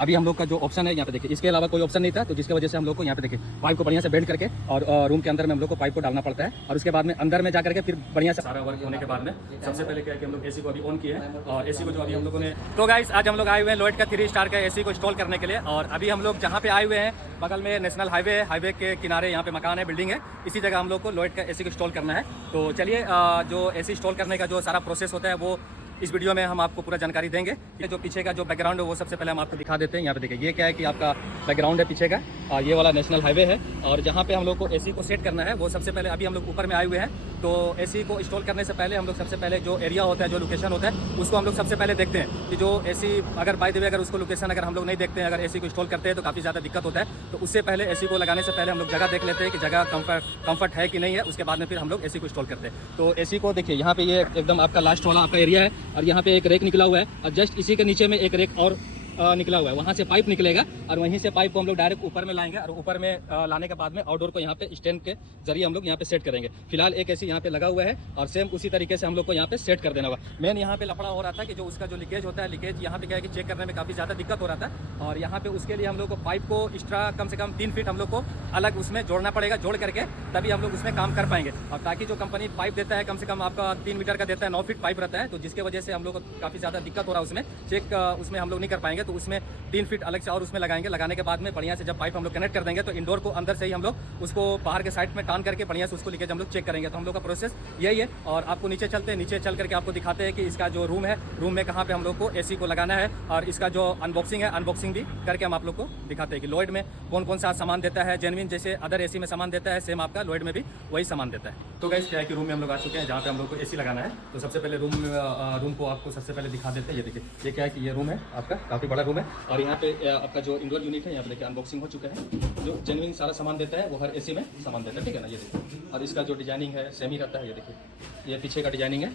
अभी हम लोग का जो ऑप्शन है यहाँ पे देखिए, इसके अलावा कोई ऑप्शन नहीं था, तो जिसकी वजह से हम लोग को यहाँ पे देखिए पाइप को बढ़िया से बेंड करके और रूम के अंदर में हम लोग को पाइप को डालना पड़ता है, और उसके बाद में अंदर में जा करके फिर बढ़िया से सारा वर्क होने के बाद में सबसे पहले क्या है कि हम लोग एसी को अभी ऑन किए हैं, और एसी को जो अभी हम लोगों ने, तो गाइस आज हम लोग आए हुए हैं लोएट का 3 स्टार का एसी को इंस्टॉल करने के लिए। और अभी हम लोग जहाँ पे आए हुए हैं बगल में नेशनल हाईवे है, हाईवे के किनारे यहाँ पे मकान है, बिल्डिंग है, इसी जगह हम लोग को लोएट का एसी को इंस्टॉल करना है। तो चलिए जो एसी इंस्टॉल करने का जो सारा प्रोसेस होता है वो इस वीडियो में हम आपको पूरा जानकारी देंगे। ये जो पीछे का जो बैकग्राउंड है वो सबसे पहले हम आपको दिखा देते हैं। यहाँ पे देखिए ये क्या है कि आपका बैकग्राउंड है पीछे का, ये वाला नेशनल हाईवे है, और जहाँ पे हम लोग को एसी को सेट करना है वो सबसे पहले, अभी हम लोग ऊपर में आए हुए हैं, तो एसी को इंस्टॉल करने से पहले हम लोग सबसे पहले जो एरिया होता है, जो लोकेशन होता है, उसको हम लोग सबसे पहले देखते हैं कि जो एसी अगर बाय द वे अगर उसको लोकेशन अगर हम लोग नहीं देखते हैं, अगर एसी को इंस्टॉल करते हैं तो काफ़ी ज़्यादा दिक्कत होता है। तो उससे पहले एसी को लगाने से पहले हम लोग जगह देख लेते हैं कि जगह कंफर्ट है कि नहीं है, उसके बाद में फिर हम लोग एसी को इंस्टॉल करते हैं। तो एसी को देखिए यहाँ पे ये एकदम आपका लास्ट वाला आपका एरिया है, और यहाँ पे एक रेक निकला हुआ है, और जस्ट इसी के नीचे में एक रेक और निकला हुआ है, वहाँ से पाइप निकलेगा, और वहीं से पाइप को हम लोग डायरेक्ट ऊपर में लाएंगे, और ऊपर में लाने के बाद में आउटडोर को यहाँ पे स्टैंड के जरिए हम लोग यहाँ पे सेट करेंगे। फिलहाल एक एसी यहाँ पे लगा हुआ है, और सेम उसी तरीके से हम लोग को यहाँ पे सेट कर देना होगा। मेन यहाँ पे लफड़ा हो रहा था कि जो उसका जो लीकेज होता है, लीकेज यहाँ पे क्या है कि चेक करने में काफ़ी ज़्यादा दिक्कत हो रहा था, और यहाँ पे उसके लिए हम लोग को पाइप को एक्स्ट्रा कम से कम 3 फीट हम लोग को अलग उसमें जोड़ना पड़ेगा, जोड़ करके तभी हम लोग उसमें काम कर पाएंगे। और ताकि जो कंपनी पाइप देता है कम से कम आपका 3 मीटर का देता है, 9 फीट पाइप रहता है, तो जिसकी वजह से हम लोग को काफ़ी ज़्यादा दिक्कत हो रहा है उसमें, चेक उसमें हम लोग नहीं कर पाएंगे, तो उसमें 3 फीट अलग से और उसमें लगाएंगे। लगाने के बाद में बढ़िया से जब पाइप हम लोग कनेक्ट कर देंगे तो इंडोर को अंदर से ही हम लोग उसको बाहर के साइड में टान करके बढ़िया से उसको लीकेज हम लोग चेक करेंगे। तो हम लोग का प्रोसेस यही है, और आपको नीचे चलते हैं, नीचे चल करके आपको दिखाते हैं कि इसका जो रूम है, रूम में कहाँ पे हम लोग को एसी को लगाना है, और इसका जो अनबॉक्सिंग है, अनबॉक्सिंग भी करके हम आप लोग को दिखाते हैं कि लोएट में कौन कौन सा सामान देता है, जेन्युइन जैसे अदर एसी में सामान देता है, सेम आपका लोएट में भी वही सामान देता है। तो गाइस क्या है कि रूम में हम लोग आ चुके हैं जहाँ पे हम लोग को एसी लगाना है। तो सबसे पहले रूम को आपको सबसे पहले दिखा देते हैं। ये देखिए ये क्या है कि ये रूम है आपका, काफ़ी बड़ा रूम है, और यहाँ पे आपका जो इंडोर यूनिट है, यहाँ पे देखिए अनबॉक्सिंग हो चुका है। जो जेन्युइन सारा सामान देता है वो हर एसी में सामान देता है, ठीक है ना। ये देखिए, और इसका जो डिजाइनिंग है सेम ही रहता है। ये देखिए ये पीछे का डिजाइनिंग है,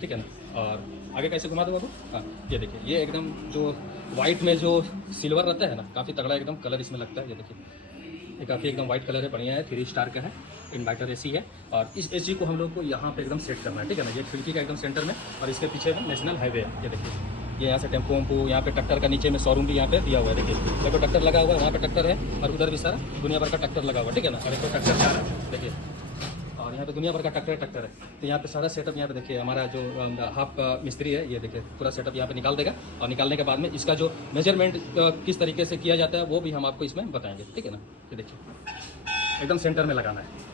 ठीक है ना। और आगे कैसे घुमा दो बाबू, हाँ ये देखिए ये एकदम जो वाइट में जो सिल्वर रहता है ना, काफ़ी तगड़ा एकदम कलर इसमें लगता है। ये देखिए ये काफ़ी एकदम वाइट कलर है, बढ़िया है, 3 स्टार का है, इन्वर्टर एसी है। और इस एसी को हम लोग को यहाँ पे एकदम सेट करना है, ठीक है ना। ये खिड़की का एकदम सेंटर में, और इसके पीछे में नेशनल हाईवे है। ये देखिए ये यहाँ से टेम्पो वम्पो, यहाँ पे ट्रैक्टर का नीचे में शोरूम भी यहाँ पे दिया हुआ है। देखिए देखो ट्रैक्टर लगा हुआ है, वहाँ पे ट्रैक्टर है, और उधर भी सारा दुनिया भर का ट्रैक्टर लगा हुआ है, ठीक है ना। और इसको ट्रैक्टर जा रहा है देखिए, और यहाँ पे दुनिया भर का ट्रैक्टर है। तो यहाँ पे सारा सेटअप यहाँ पे देखिए हमारा जो हाफ मिस्त्री है, ये देखिए पूरा सेटअप यहाँ पे निकाल देगा, और निकालने के बाद में इसका जो मेजरमेंट किस तरीके से किया जाता है वो भी हम आपको इसमें बताएंगे, ठीक है ना। ये देखिए एकदम सेंटर में लगाना है।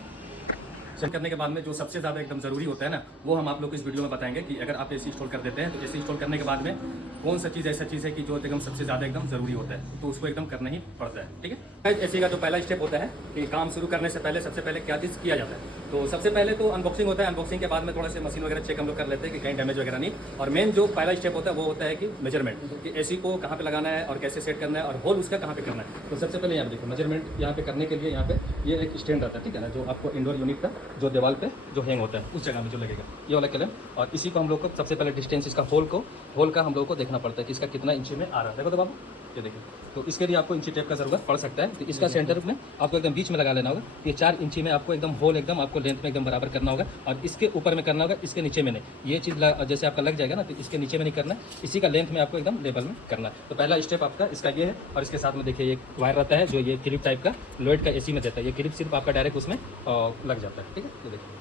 सेट करने के बाद में जो सबसे ज़्यादा एकदम ज़रूरी होता है ना, वो हम आप लोग को इस वीडियो में बताएंगे कि अगर आप एसी इंस्टॉल कर देते हैं तो एसी इंस्टॉल करने के बाद में कौन सा चीज़ ऐसा चीज़ है कि जो एकदम सबसे ज़्यादा एकदम ज़रूरी होता है, तो उसको एकदम करना ही पड़ता है, ठीक है। एसी का जो पहला स्टेप होता है कि काम शुरू करने से पहले सबसे पहले क्या चीज़ किया जाता है, तो सबसे पहले तो अनबॉक्सिंग होता है। अनबॉक्सिंग के बाद में थोड़ा से मशीन वगैरह चेक हम लोग कर लेते हैं कि कहीं डैमेज वगैरह नहीं। और मेन जो पहला स्टेप होता है वो होता है कि मेजरमेंट, कि एसी को कहाँ पे लगाना है और कैसे सेट करना है, और होल उसका कहाँ पे करना है। तो सबसे पहले यहाँ पे देखो मेजरमेंट यहाँ पे करने के लिए यहाँ पे ये एक स्टैंड रहता है, ठीक है ना, जो आपको इंडोर यूनिट का जो दीवार पे जो हैंग होता है उस जगह में जो लगेगा, ये वाला कलम। और इसी को हम लोग को सबसे पहले डिस्टेंस इसका होल का हम लोग को देखना पड़ता है कि इसका कितना इंची में आ रहा है। देखो तो बाबू ये देखिए, तो इसके लिए आपको इंची टेप का ज़रूरत पड़ सकता है। तो इसका सेंटर में आपको एकदम बीच में लगा लेना होगा। ये 4 इंची में आपको एकदम होल एकदम आपको लेंथ में एकदम बराबर करना होगा, और इसके ऊपर में करना होगा, इसके नीचे में नहीं। ये चीज़ जैसे आपका लग जाएगा ना, तो इसके नीचे में नहीं करना, इसी का लेंथ में आपको एकदम लेवल में करना है। तो पहला स्टेप आपका इसका ये है। और इसके साथ में देखिए एक वायर रहता है जो ये क्लिप टाइप का लोएट का एसी में देता है। ये क्लिप सिर्फ आपका डायरेक्ट उसमें लग जाता है, ठीक है। ये देखिए,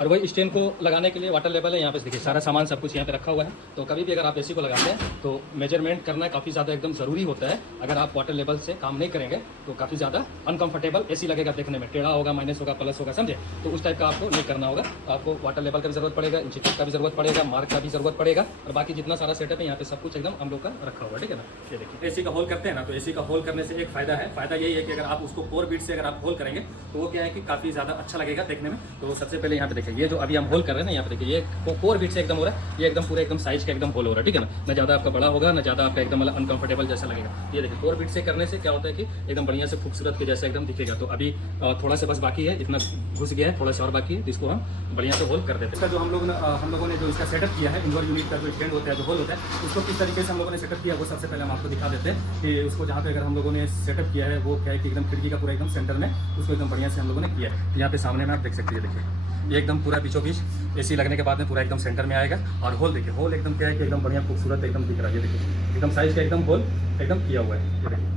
और वही स्टैंड को लगाने के लिए वाटर लेवल है, यहाँ पे देखिए सारा सामान सब कुछ यहाँ पे रखा हुआ है। तो कभी भी अगर आप एसी को लगाते हैं तो मेजरमेंट करना काफ़ी ज़्यादा एकदम ज़रूरी होता है। अगर आप वाटर लेवल से काम नहीं करेंगे तो काफ़ी ज़्यादा अनकंफर्टेबल एसी लगेगा, देखने में टेढ़ा होगा, माइनस होगा, प्लस होगा, समझे। तो उस टाइप का आपको नहीं करना होगा। आपको वाटर लेवल का भी ज़रूरत पड़ेगा, इंची टेप का भी ज़रूरत पड़ेगा, मार्क का भी ज़रूरत पड़ेगा, और बाकी जितना सारा सेटअप है यहाँ पे सब कुछ एकदम हम लोग का रखा हुआ है, ठीक है ना। ये देखिए एसी का होल करते हैं ना, तो एसी का होल करने से एक फ़ायदा है, फ़ायदा यही है कि अगर आप उसको कोर बीट से अगर आप होल करेंगे तो वो क्या है कि काफ़ी ज़्यादा अच्छा लगेगा देखने में। तो सबसे पहले यहाँ पे देखिए ये जो अभी हम होल कर रहे हैं ना, यहाँ पे देखिए ये कोर बीट से एकदम हो रहा है, ये एकदम पूरा एकदम साइज का एकदम होल हो रहा है, ठीक है ना ज़्यादा आपका बड़ा होगा, ना ज़्यादा आपका एकदम मतलब अनकंफर्टेबल जैसा लगेगा। ये देखिए कोर बीट से करने से क्या होता है कि एकदम बढ़िया से खूबसूरत के जैसा एकदम दिखेगा। तो अभी थोड़ा सा बस बाकी है, इतना घुस गया है, थोड़ा सा और बाकी है, जिसको हम बढ़िया से होल कर देते हैं। इसका जो हम लोगों ने जो इसका सेटअप किया है, इंडोर यूनिट का जो स्टैंड होता है, जो होल होता है, उसको किस तरीके से हम लोगों ने सेटअप किया वो सबसे पहले हम आपको दिखा देते हैं कि उसको जहाँ पे अगर हम लोगों ने सेटअप किया है वो क्या है कि एकदम खिड़की का पूरा एकदम सेंटर में उसको एकदम बढ़िया से हम लोगों ने किया है। यहाँ पे सामने में आप देख सकते हैं, देखिए ये एकदम एकदम पूरा बीचों बीच एसी लगने के बाद में पूरा एकदम सेंटर में आएगा। और होल देखिए, होल एकदम क्या है कि एकदम बढ़िया खूबसूरत एकदम दिख रहा है। ये देखिए एकदम साइज का एकदम होल एकदम किया हुआ है। ये देखिए,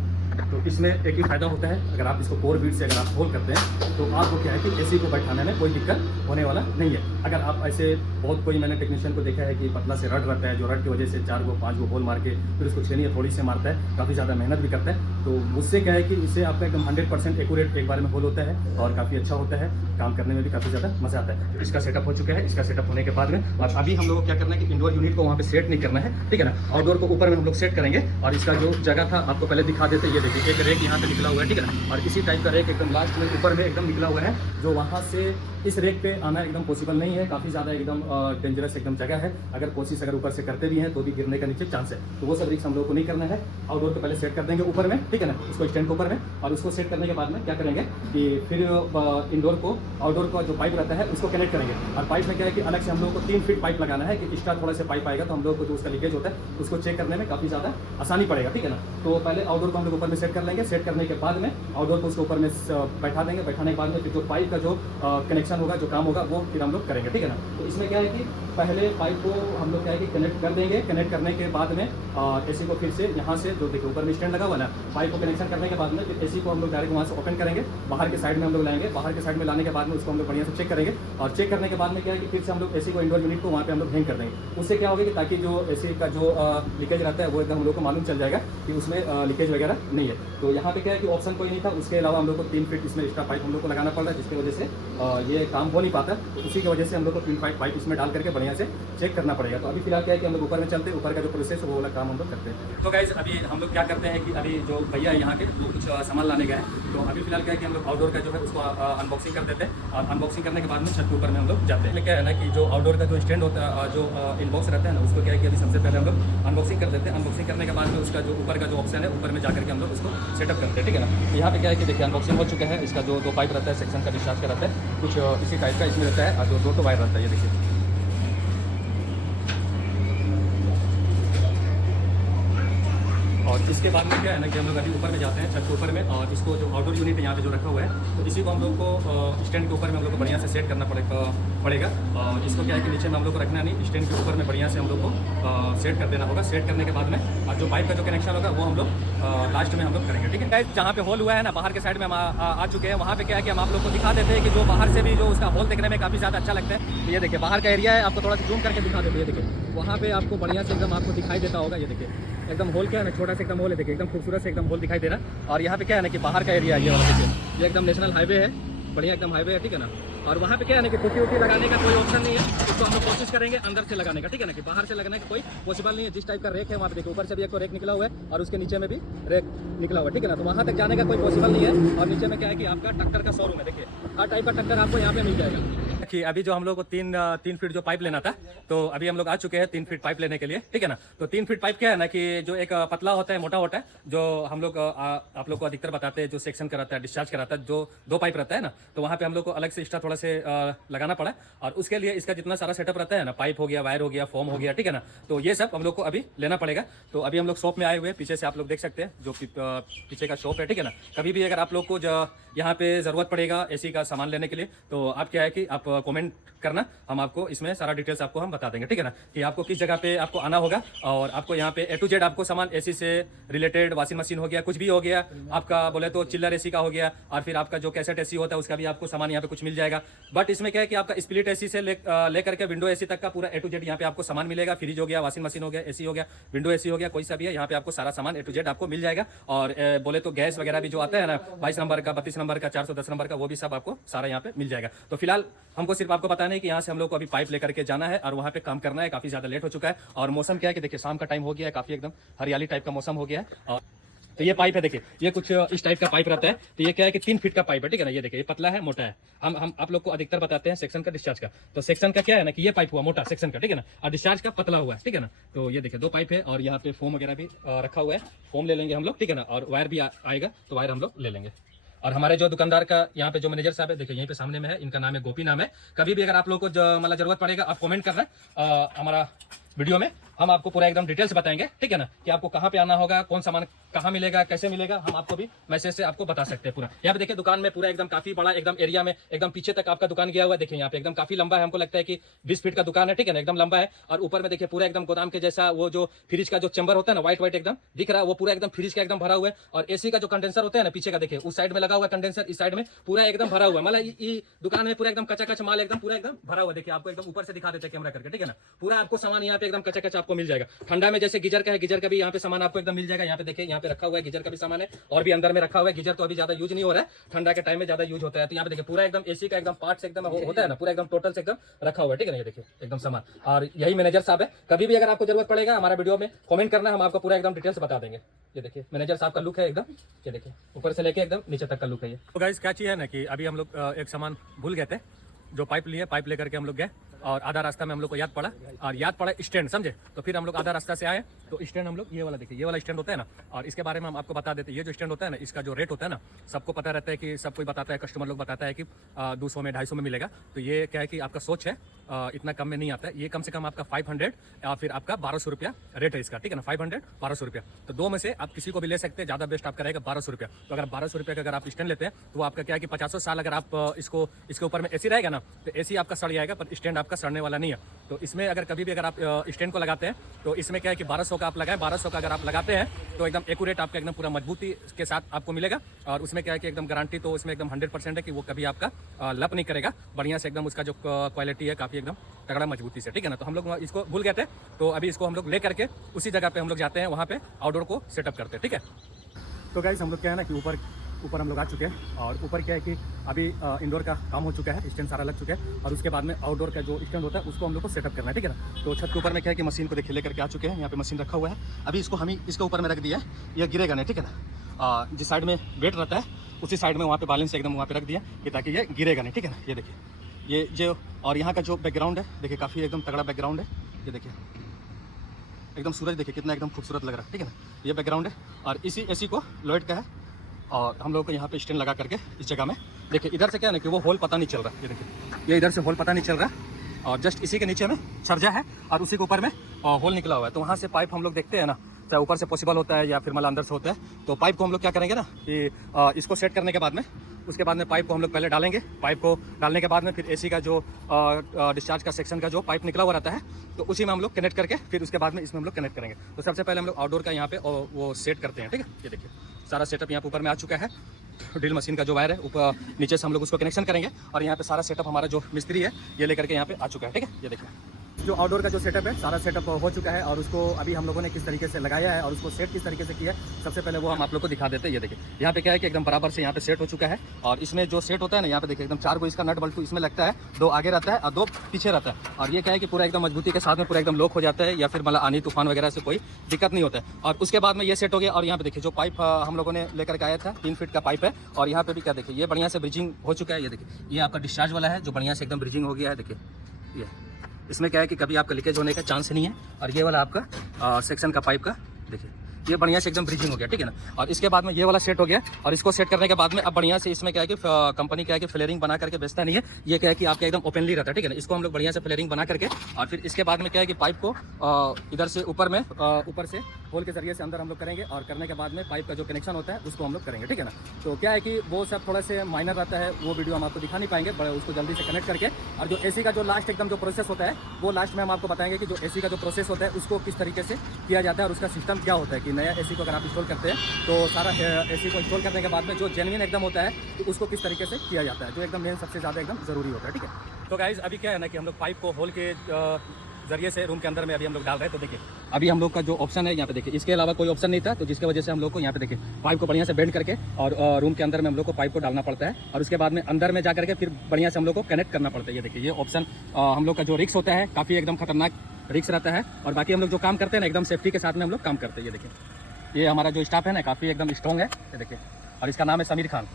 तो इसमें एक ही फ़ायदा होता है, अगर आप इसको कोर बीट से अगर आप होल करते हैं तो आपको क्या है कि एसी को बैठाने में कोई दिक्कत होने वाला नहीं है। अगर आप ऐसे बहुत कोई मैंने टेक्नीशियन को देखा है कि पतला से रड रहता है, जो रड की वजह से 4 गो 5 गो होल मार के फिर उसको छेनी थोड़ी से मारता है, काफ़ी ज़्यादा मेहनत भी करता है। तो मुझसे क्या है कि इससे आपका एकदम 100% एक्यूरेट एक बार में होल होता है और काफ़ी अच्छा होता है, काम करने में भी काफ़ी ज़्यादा मज़ा आता है। इसका सेटअप हो चुका है। इसका सेटअप होने के बाद में और अभी हम लोग को क्या करना है कि इंडोर यूनिट को वहाँ पे सेट नहीं करना है, ठीक है ना, आउटडोर को ऊपर में हम लोग सेट करेंगे। और इसका जो जगह था आपको पहले दिखा देते, ये देखिए एक रेक यहाँ पे निकला हुआ है, ठीक है ना, और इसी टाइप का रेक एकदम लास्ट में ऊपर में एकदम निकला हुआ है, जो वहाँ से इस रेक पे आना एकदम पॉसिबल नहीं है, काफ़ी ज़्यादा एकदम डेंजरस एकदम जगह है। अगर कोशिश अगर ऊपर से करते भी हैं तो भी गिरने का नीचे चांस है, तो वो सब रिस्क हम लोग को नहीं करना है। आउटडोर को पहले सेट कर देंगे ऊपर में, ठीक है ना, उसको स्टैंड के ऊपर में, और उसको सेट करने के बाद में क्या करेंगे कि फिर इंडोर को आउटडोर का जो पाइप रहता है उसको कनेक्ट करेंगे। और पाइप में क्या है कि अलग से हम लोग को 3 फीट पाइप लगाना है कि एक्स्ट्रा थोड़ा सा पाइप आएगा तो हम लोग को जो उसका लीकेज होता है उसको चेक करने में काफ़ी ज़्यादा आसानी पड़ेगा, ठीक है ना। तो पहले आउटडोर को हम लोग ऊपर में सेट कर लेंगे, सेट करने के बाद में आउटडोर को उसके ऊपर में बैठा देंगे। बैठाने के बाद में फिर जो पाइप का जो कनेक्शन होगा, जो काम होगा वो फिर हम लोग करेंगे, ठीक है ना। तो इसमें क्या है कि पहले पाइप को हम लोग क्या है कि कनेक्ट कर देंगे। कनेक्ट करने के बाद में एसी को फिर से यहाँ से जो देखिए ऊपर में स्टैंड लगा हुआ है, पाइप को कनेक्शन करने के बाद में फिर एसी को हम लोग डायरेक्ट वहाँ से ओपन करेंगे, बाहर के साइड में हम लोग लाएंगे। बाहर के साइड में लाने के बाद में उसको हम लोग बढ़िया से चेक करेंगे, और चेक करने के बाद में क्या है कि फिर से हम लोग एसी को इंडोर यूनिट को वहाँ पे हम लोग हैंग कर देंगे। उससे क्या होगा कि ताकि जो एसी का जो लीकेज रहता है वो एकदम हम लोग को मालूम चल जाएगा कि उसमें लीकेज वगैरह नहीं है। तो यहाँ पे क्या है कि ऑप्शन कोई नहीं था, उसके अलावा हम लोग को 3 फीट इसमें एक्स्ट्रा पाइप हम लोग को लगाना पड़ रहा है, जिसकी वजह से ये काम हो नहीं पाता। तो उसी की वजह से हम लोग को 3 फीट पाइप इसमें डाल करके बढ़िया से चेक करना पड़ेगा। तो अभी फिलहाल क्या है कि हम लोग ऊपर में चलते हैं, ऊपर का जो प्रोसेस है वो वाला काम हम लोग करते हैं। तो गाइस अभी हम लोग क्या करते हैं कि अभी जो भैया है यहाँ के वो कुछ सामान लाने गए हैं, तो अभी फिलहाल क्या है कि हम लोग आउटडोर का जो है उसको अनबॉक्सिंग कर देते हैं, और अनबॉक्सिंग करने के बाद में छत के ऊपर में हम लोग जाते हैं। क्या है ना कि जो आउटडोर का जो स्टैंड होता है, जो इनबॉक्स रहता है ना, उसको क्या है कि अभी सबसे पहले हम लोग अनबॉक्सिंग कर देते हैं। अनबॉक्सिंग करने के बाद में उसका जो ऊपर का जो ऑप्शन है ऊपर में जाकर के हम लोग उसको सेटअप करते हैं, ठीक है ना। तो यहाँ पे क्या है कि देखिए अनबॉक्सिंग हो चुका है। इसका जो 2 पाइप रहता है सेक्शन का डिस्चार्ज का रहता है, कुछ इसी टाइप का इसमें रहता है, और जो 2 वायर रहता है, ये देखिए। और इसके बाद में क्या है ना कि हम लोग अभी ऊपर में जाते हैं छत के ऊपर में, और इसको जो आउटडोर यूनिट है यहाँ पे जो रखा हुआ है, तो इसी को हम लोग को स्टैंड के ऊपर में हम लोग को बढ़िया से सेट करना पड़ेगा। और इसको क्या है कि नीचे में हम लोग को रखना नहीं, स्टैंड के ऊपर में बढ़िया से हम लोग को सेट कर देना होगा। सेट करने के बाद में और जो पाइप का जो कनेक्शन होगा वो हम लोग लास्ट में हम लोग करेंगे, ठीक है। जहाँ पे होल हुआ है ना, बाहर के साइड में हम आ चुके हैं। वहाँ पे क्या है कि हम आप लोग को दिखा देते हैं कि जो बाहर से भी जो उसका होल देखने में काफ़ी ज़्यादा अच्छा लगता है। तो ये देखिए बाहर का एरिया है, आपको थोड़ा सा जूम करके दिखा देते हैं। ये देखिए वहाँ पे आपको बढ़िया से एकदम आपको दिखाई देता होगा। ये देखिए एकदम होल क्या है ना, छोटा सा एकदम होल है, देखिए एकदम खूबसूरत से एकदम होल दिखाई दे रहा। और यहाँ पे क्या है ना कि बाहर का एरिया ये वाला देखिए, ये एकदम नेशनल हाईवे है, बढ़िया एकदम हाईवे है, ठीक है ना। और वहाँ पे क्या है ना कि पुट्टी उट्टी लगाने का कोई ऑप्शन नहीं है, इसको हम लोग कोशिश करेंगे अंदर से लगाने का, ठीक है ना, कि बाहर से लगाने का कोई पॉसिबल नहीं है। जिस टाइप का रेक है वहाँ पे देखिए ऊपर से भी एक तो रेक निकला हुआ है और उसके नीचे में भी रेक निकला हुआ है, ठीक है ना। तो वहाँ तक जाने का कोई पॉसिबल नहीं है। और नीचे में क्या है कि आपका ट्रैक्टर का शोरूम है, देखिए हर टाइप का ट्रैक्टर आपको यहाँ पे मिल जाएगा। कि अभी जो हम लोग को 3 फीट जो पाइप लेना था, तो अभी हम लोग आ चुके हैं 3 फीट पाइप लेने के लिए, ठीक है ना। तो 3 फीट पाइप क्या है ना कि जो एक पतला होता है, मोटा होता है, जो हम लोग आप लोग को अधिकतर बताते हैं, जो सेक्शन कराता है, डिस्चार्ज कराता है, जो 2 पाइप रहता है ना, तो वहाँ पे हम लोग को अलग से एक्स्ट्रा थोड़ा से लगाना पड़ा। और उसके लिए इसका जितना सारा सेटअप रहता है ना, पाइप हो गया, वायर हो गया, फोम हो गया, ठीक है ना, तो ये सब हम लोग को अभी लेना पड़ेगा। तो अभी हम लोग शॉप में आए हुए हैं, पीछे से आप लोग देख सकते हैं जो पीछे का शॉप है, ठीक है ना। कभी भी अगर आप लोग को यहाँ पे ज़रूरत पड़ेगा एसी का सामान लेने के लिए, तो आप क्या है कि आप कमेंट करना, हम आपको इसमें सारा डिटेल्स आपको हम बता देंगे, ठीक है ना, कि आपको किस जगह पे आपको आना होगा। और आपको यहाँ पे A to Z आपको सामान एसी से रिलेटेड, वॉशिंग मशीन हो गया, कुछ भी हो गया, आपका बोले तो चिल्लर एसी का हो गया, और फिर आपका जो कैसेट एसी होता है उसका भी आपको सामान यहाँ पे कुछ मिल जाएगा। बट इसमें क्या है कि आपका स्प्लिट एसी से लेकर के विंडो एसी तक का पूरा A to Z यहाँ पे आपको सामान मिलेगा। फ्रिज हो गया, वॉशिंग मशीन हो गया, एसी हो गया, विंडो एसी हो गया, कोई सा भी है, यहाँ पे आपको सारा सामान A to Z आपको मिल जाएगा। और बोले तो गैस वगैरह भी जो आता है ना, 22 नंबर का, 32 नंबर का, 410 नंबर का, वो भी सब आपको सारा यहाँ पे मिल जाएगा। तो फिलहाल हमको सिर्फ आपको बताना है कि यहाँ से हम लोग को अभी पाइप लेकर के जाना है और वहाँ पे काम करना है। काफ़ी ज़्यादा लेट हो चुका है, और मौसम क्या है कि देखिए शाम का टाइम हो गया है, काफ़ी एकदम हरियाली टाइप का मौसम हो गया है। और तो ये पाइप है, देखिए ये कुछ इस टाइप का पाइप रहता है। तो ये क्या है कि 3 फीट का पाइप है, ठीक है ना। ये देखिए ये पतला है, मोटा है। हम आप लोग को अधिकतर बताते हैं सेक्शन का, डिस्चार्ज का। तो सेक्शन का क्या है ना कि ये पाइप हुआ मोटा सेक्शन का, ठीक है ना, और डिस्चार्ज का पतला हुआ है, ठीक है ना। तो ये देखिए 2 पाइप है, और यहाँ पे फोम वगैरह भी रखा हुआ है, फोम ले लेंगे हम लोग, ठीक है ना। और वायर भी आएगा, तो वायर हम लोग ले लेंगे। और हमारे जो दुकानदार का यहाँ पे जो मैनेजर साहब है, देखिए यहीं पे सामने में है, इनका नाम है गोपी नाम है। कभी भी अगर आप लोग को मतलब जरूरत पड़ेगा, आप कमेंट करना, हमारा वीडियो में हम आपको पूरा एकदम डिटेल्स बताएंगे, ठीक है ना, कि आपको कहाँ पे आना होगा, कौन सामान कहाँ मिलेगा, कैसे मिलेगा, हम आपको भी मैसेज से आपको बता सकते हैं पूरा। यहाँ पे देखिए दुकान में पूरा एकदम काफी बड़ा एकदम एरिया में एकदम पीछे तक आपका दुकान गया हुआ है। देखिए यहाँ पे एकदम काफी लंबा है, हमको लगता है कि 20 फीट का दुकान है, ठीक है ना, एकदम लंबा है। और ऊपर में देखिए पूरा एकदम गोदाम के जैसा वो जो फ्रिज का जो चैम्बर होता है ना, व्हाइट एकदम दिख रहा है, वो पूरा एकदम फ्रिज का एकदम भरा हुआ है। और एसी का जो कंडेंसर होता है ना पीछे का, देखिए उस साइड में लगा हुआ है कंडेंसर, इस साइड में पूरा एकदम भरा हुआ है। मतलब ये दुकान में पूरा एकदम कच्चा कच्चा माल एकदम पूरा एकदम भरा हुआ है। देखिए आपको एकदम ऊपर से दिखा देते हैं कैमरा करके, ठीक है ना, पूरा आपको सामान यहाँ पे एकदम कच्चा कच्चा आपको मिल जाएगा। ठंडा में जैसे गीजर का है, गीजर का भी यहाँ पे सामान आपको एकदम मिल जाएगा। यहाँ पे देखिए यहाँ पे रखा हुआ है गीजर का भी सामान है, और भी अंदर में रखा हुआ है। गीजर तो अभी ज्यादा यूज नहीं हो रहा है, ठंडा के टाइम में ज्यादा यूज होता है। तो यहाँ पे देखिए पूरा एकदम एसी का एकदम पार्ट्स एकदम होता है ना, पूरा एकदम टोटल से एकदम रखा हुआ है, ठीक है ना, ये देखिए एकदम सामान। और यही मैनेजर साहब है, कभी भी अगर आपको जरूरत पड़ेगा हमारा वीडियो में कमेंट करना, हम आपको पूरा एकदम डिटेल्स बता देंगे। ये देखिए मैनेजर साहब का लुक है एकदम, ये देखिए ऊपर से लेके एकदम नीचे तक का लुक है ये। तो गाइस क्या चीज है ना कि अभी हम लोग एक सामान भूल गए थे, जो पाइप लिए, पाइप लेकर के हम लोग गए और आधा रास्ता में हम लोग को याद पड़ा, और याद पड़ा स्टैंड, समझे। तो फिर हम लोग आधा रास्ता से आए तो स्टैंड हम लोग ये वाला देखिए, ये वाला स्टैंड होता है ना, और इसके बारे में हम आपको बता देते हैं। ये जो स्टैंड होता है ना, इसका जो रेट होता है ना, सबको पता रहता है कि सब कोई बताता है, कस्टमर लोग बताता है कि 200 में 250 में मिलेगा। तो ये क्या है कि आपका सोच है इतना कम में नहीं आता है, ये कम से कम आपका 500 या फिर आपका 1200 रुपया रेट है इसका, ठीक है ना, 500 1200 रुपया। तो दो में से आप किसी को भी ले सकते हैं, ज़्यादा बेस्ट आपका रहेगा 1200 रुपया। तो अगर 1200 रुपये का अगर आप स्टैंड लेते हैं तो आपका क्या है कि 50 साल अगर आप इसके ऊपर में एसी रहेगा ना, तो एसी आपका सड़ जाएगा, पर स्टैंड आपका सड़ने वाला नहीं है। तो इसमें अगर कभी भी अगर आप स्टैंड को लगाते हैं तो इसमें क्या है कि 1200 का आप लगाएं, 1200 का अगर आप लगाते हैं तो एकदम एक्यूरेट आपका एकदम पूरा मजबूती के साथ आपको मिलेगा। और उसमें क्या है कि एकदम गारंटी तो उसमें एकदम 100% है कि वो कभी आपका लप नहीं करेगा, बढ़िया से एकदम उसका जो क्वालिटी है काफ़ी एकदम तगड़ा मजबूती से, ठीक है ना। तो हम लोग इसको भूल गए थे, तो अभी इसको हम लोग ले करके उसी जगह पे हम लोग जाते हैं, वहाँ पे आउटडोर को सेटअप करते हैं, ठीक है। तो गाइस हम लोग क्या है ना कि ऊपर हम लोग आ चुके हैं, और ऊपर क्या है कि अभी इंडोर का काम हो चुका है, स्टैंड सारा लग चुका है, और उसके बाद में आउटडोर का जो स्टैंड होता है उसको हम लोग को सेटअप करना है, ठीक है ना। तो छत के ऊपर में क्या है कि मशीन को देखिए लेकर के आ चुके हैं, यहाँ पे मशीन रखा हुआ है। अभी इसको हम ही इसके ऊपर में रख दिया है, यह गिरेगा नहीं, ठीक है ना। जिस साइड में वेट रहता है उसी साइड में वहाँ पे बैलेंस एकदम वहाँ पे रख दिया कि ताकि ये गिरेगा नहीं, ठीक है ना। ये देखिए ये जो, और यहाँ का जो बैकग्राउंड है देखिए काफ़ी एकदम तगड़ा बैकग्राउंड है, ये देखिए एकदम सूरज देखिए कितना एकदम खूबसूरत लग रहा है, ठीक है ना। ये बैकग्राउंड है, और इसी एसी को लोड का है, और हम लोग को यहाँ पे स्टैंड लगा करके इस जगह में देखिए इधर से क्या है ना कि वो होल पता नहीं चल रहा, ये देखिए ये इधर से होल पता नहीं चल रहा, और जस्ट इसी के नीचे में छर्जा है और उसी के ऊपर में होल निकला हुआ है। तो वहाँ से पाइप हम लोग देखते हैं ना, चाहे ऊपर से पॉसिबल होता है या फिर मतलब अंदर से होता है। तो पाइप को हम लोग क्या करेंगे ना कि इसको सेट करने के बाद में, उसके बाद में पाइप को हम लोग पहले डालेंगे। पाइप को डालने के बाद में फिर एसी का जो डिस्चार्ज का सेक्शन का जो पाइप निकला हुआ रहता है, तो उसी में हम लोग कनेक्ट करके फिर उसके बाद में इसमें हम लोग कनेक्ट करेंगे। तो सबसे पहले हम लोग आउटडोर का यहाँ पे वो सेट करते हैं, ठीक है। ये देखिए सारा सेटअप यहाँ पे ऊपर में आ चुका है। ड्रिल मशीन का जो वायर है ऊपर नीचे से हम लोग उसको कनेक्शन करेंगे, और यहाँ पे सारा सेटअप हमारा जो मिस्त्री है ये लेकर के यहाँ पे आ चुका है, ठीक है। ये देखिए जो आउटडोर का जो सेटअप है सारा सेटअप हो चुका है, और उसको अभी हम लोगों ने किस तरीके से लगाया है और उसको सेट किस तरीके से किया है, सबसे पहले वो हम आप लोग को दिखा देते हैं। ये देखिए यहाँ पे क्या है कि एकदम बराबर से यहाँ पे सेट हो चुका है, और इसमें जो सेट होता है ना यहाँ पे देखिए एकदम 4 को इसका नट बल्टू इसमें लगता है, 2 आगे रहता है और 2 पीछे रहता है। और ये क्या है कि पूरा एकदम मजबूती के साथ में पूरा एकदम लॉक हो जाता है, या फिर मतलब आनी तूफान वगैरह से कोई दिक्कत नहीं होता है। और उसके बाद में ये सेट हो गया, और यहाँ पे देखिए जो पाइप हम लोगों ने लेकर के आया था 3 फीट का पाइप है, और यहाँ पे भी क्या देखिए ये बढ़िया से ब्रिजिंग हो चुका है। ये देखिए ये आपका डिस्चार्ज वाला है जो बढ़िया से एकदम ब्रिजिंग हो गया है, देखिए ये इसमें क्या है कि कभी आपका लीकेज होने का चांस नहीं है। और ये वाला आपका सेक्शन का पाइप का देखिए ये बढ़िया से एकदम ब्रिजिंग हो गया, ठीक है ना। और इसके बाद में ये वाला सेट हो गया, और इसको सेट करने के बाद में अब बढ़िया से इसमें क्या है कि कंपनी क्या है कि फ्लेयरिंग बना करके बेचता नहीं है, ये क्या है कि आपका एकदम ओपनली रहता है, ठीक है ना। इसको हम लोग बढ़िया से फ्लेयरिंग बना करके, और फिर इसके बाद में क्या है कि पाइप को इधर से ऊपर से होल के जरिए से अंदर हम लोग करेंगे, और करने के बाद में पाइप का जो कनेक्शन होता है उसको हम लोग करेंगे, ठीक है ना। तो क्या है कि वो सब थोड़ा से माइनर रहता है, वो वीडियो हम आपको दिखा नहीं पाएंगे, बड़े उसको जल्दी से कनेक्ट करके। और जो एसी का जो लास्ट एकदम जो प्रोसेस होता है वो लास्ट में हम आपको बताएंगे कि जो एसी का जो प्रोसेस होता है उसको किस तरीके से किया जाता है, और उसका सिस्टम क्या होता है कि नया एसी को अगर आप इंस्टॉल करते हैं तो सारा एसी को इंस्टॉल करने के बाद में जो जेन्युइन एकदम होता है तो उसको किस तरीके से किया जाता है, जो एकदम मेन सबसे ज़्यादा एकदम ज़रूरी होता है, ठीक है। तो गाइस अभी क्या है ना कि हम लोग पाइप को होल के जरिए से रूम के अंदर में अभी हम लोग डाल रहे हैं। तो देखिए अभी हम लोग का जो ऑप्शन है यहाँ पे देखिए, इसके अलावा कोई ऑप्शन नहीं था, तो जिसकी वजह से हम लोग को यहाँ पे देखिए पाइप को बढ़िया से बेंड करके और रूम के अंदर में हम लोग को पाइप को डालना पड़ता है, और उसके बाद में अंदर में जा करके फिर बढ़िया से हम लोग को कनेक्ट करना पड़ता है। ये देखिए ये ऑप्शन हम लोग का जो रिक्स होता है काफ़ी एकदम खतरनाक रिक्स रहता है, और बाकी हम लोग जो काम करते हैं ना एकदम सेफ्टी के साथ में हम लोग काम करते हैं। ये देखिए ये हमारा जो स्टाफ है ना काफ़ी एकदम स्ट्रॉन्ग है, ये देखिए, और इसका नाम है समीर खान।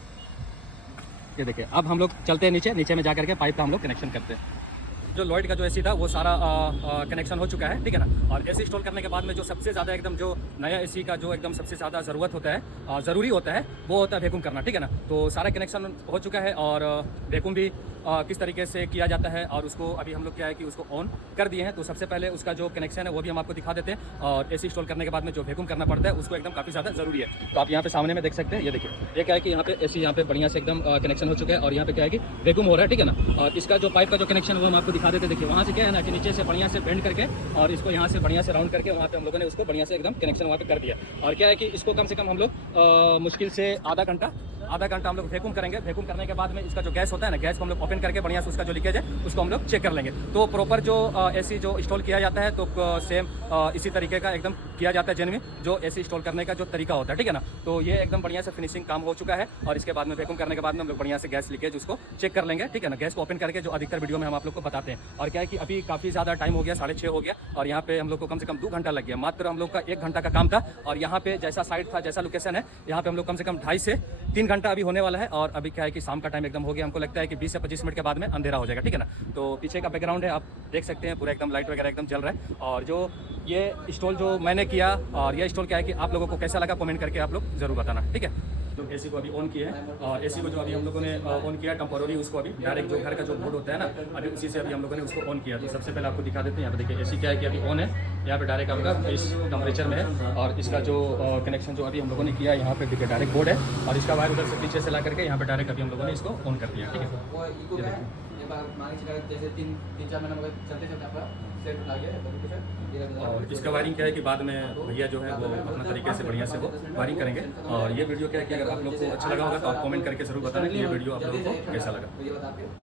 ये देखिए अब हम लोग चलते हैं नीचे में जा करके पाइप का हम लोग कनेक्शन करते हैं। जो लॉयड का जो एसी था वो सारा कनेक्शन हो चुका है, ठीक है ना। और एसी इंस्टॉल करने के बाद में जो सबसे ज़्यादा एकदम जो नया एसी का जो एकदम सबसे ज़्यादा ज़रूरत होता है, ज़रूरी होता है, वो होता है वैक्यूम करना, ठीक है ना। तो सारा कनेक्शन हो चुका है और वैक्यूम भी किस तरीके से किया जाता है और उसको अभी हम लोग क्या है कि उसको ऑन कर दिए हैं। तो सबसे पहले उसका जो कनेक्शन है वो भी हम आपको दिखा देते हैं और एसी इंस्टॉल करने के बाद में जो वैक्यूम करना पड़ता है उसको एकदम काफ़ी ज़्यादा ज़रूरी है। तो आप यहाँ पे सामने में देख सकते हैं, ये देखिए, ये क्या है कि यहाँ पे एसी यहाँ पे बढ़िया से एकदम कनेक्शन हो चुका है और यहाँ पे क्या है कि वैक्यूम हो रहा है, ठीक है ना। और इसका जो पाइप का जो कनेक्शन है वो हम आपको दिखा देते हैं। देखिए वहाँ से क्या है ना कि नीचे से बढ़िया से बेंड करके और इसको यहाँ से बढ़िया से राउंड करके वहाँ पे हम लोगों ने उसको बढ़िया से एकदम कनेक्शन वहाँ पे कर दिया। और क्या है कि इसको कम से कम हम लोग मुश्किल से आधा घंटा हम लोग वैक्यूम करेंगे। वैक्यूम करने के बाद में इसका जो गैस होता है ना, गैस को हम लोग ओपन करके बढ़िया से उसका जो लीकेज है उसको हम लोग चेक कर लेंगे। तो प्रॉपर जो एसी जो इंस्टॉल किया जाता है तो सेम इसी तरीके का एकदम किया जाता है जेन्युइन जो एसी इंस्टॉल करने का जो तरीका होता है, ठीक है ना। तो ये एकदम बढ़िया से फिनिशिंग काम हो चुका है और इसके बाद में वैक्यूम करने के बाद में हम लोग बढ़िया से गैस लीकेज उसको चेक कर लेंगे, ठीक है ना। गैस को ओपन करके जो अधिकतर वीडियो में हम आप लोग को बताते हैं। और क्या है कि अभी काफ़ी ज़्यादा टाइम हो गया, 6:30 हो गया और यहाँ पे हम लोग को कम से कम 2 घंटा लग गया। मात्र हम लोग का 1 घंटा का काम था और यहाँ पे जैसा साइट था, जैसा लोकेशन है, यहाँ पे हम लोग कम से कम 2.5 से 3 घंटा अभी होने वाला है। और अभी क्या है कि शाम का टाइम एकदम हो गया, हमको लगता है कि 20 से 25 मिनट के बाद में अंधेरा हो जाएगा, ठीक है ना। तो पीछे का बैकग्राउंड है, आप देख सकते हैं, पूरा एकदम लाइट वगैरह एकदम जल रहा है। और जो ये इंस्टॉल जो मैंने किया और ये इंस्टॉल क्या है कि आप लोगों को कैसा लगा कमेंट करके आप लोग जरूर बताना, ठीक है। तो एसी को अभी ऑन किए हैं और एसी को जो अभी हम लोगों ने ऑन किया टेम्पोररी, उसको अभी डायरेक्ट जो घर का जो बोर्ड होता है ना, अभी उसी से अभी हम लोगों ने उसको ऑन किया। तो सबसे पहले आपको दिखा देते हैं, यहाँ पे देखिए एसी क्या है कि अभी ऑन है, यहाँ पे डायरेक्ट आपका इस टेम्परेचर में है। और इसका जो कनेक्शन जो अभी हम लोगों ने किया यहाँ पे देखिए डायरेक्ट बोर्ड है और इसका वायर उधर से पीछे से ला करके यहाँ पे डायरेक्ट अभी हम लोगों ने इसको ऑन कर दिया, ठीक है। जैसे 3-4 महीने चलते चलते आपका सेट उठा गया। और इसका वायरिंग क्या है कि बाद में भैया जो है वो अपना तरीके से बढ़िया से वो वायरिंग करेंगे। और ये वीडियो क्या है कि अगर आप लोग को अच्छा लगा होगा तो आप कमेंट करके जरूर बताना कि ये वीडियो आप लोगों को कैसा लगा।